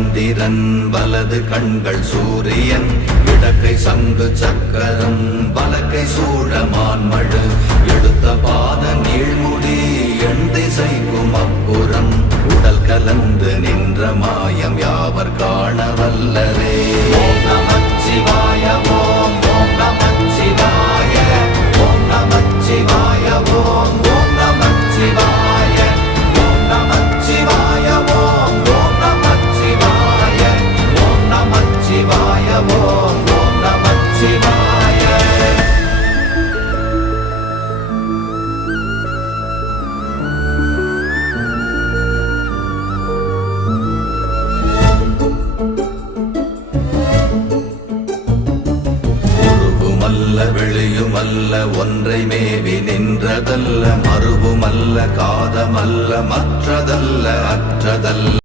சந்திரன் வலது கண்கள் சூரியன் இடக்கை சங்கு சக்கரம் வலக்கை சூழமான்மழு எடுத்த பாத நீழ்முடி எண் திசைக்கும் அப்புறம் உடல் கலந்து நின்ற மாயம் யாவர் காண வல்லரே. ஓம் நமச்சிவாய ஓம் ஓம் நமச்சிவாய ஓம் நமச்சிவாய ஓம் ஓம் நமச்சிவாய ஓம் நமச்சிவாய ஓம் ஓம் நமச்சிவாய ஓம் நமச்சிவாய ஓம் ஓம் நமச்சிவாய. வெளியுமல்ல ஒன்றை மேவி நின்றதல்ல மறுவுமல்ல காதமல்ல மற்றதல்ல அற்றதல்ல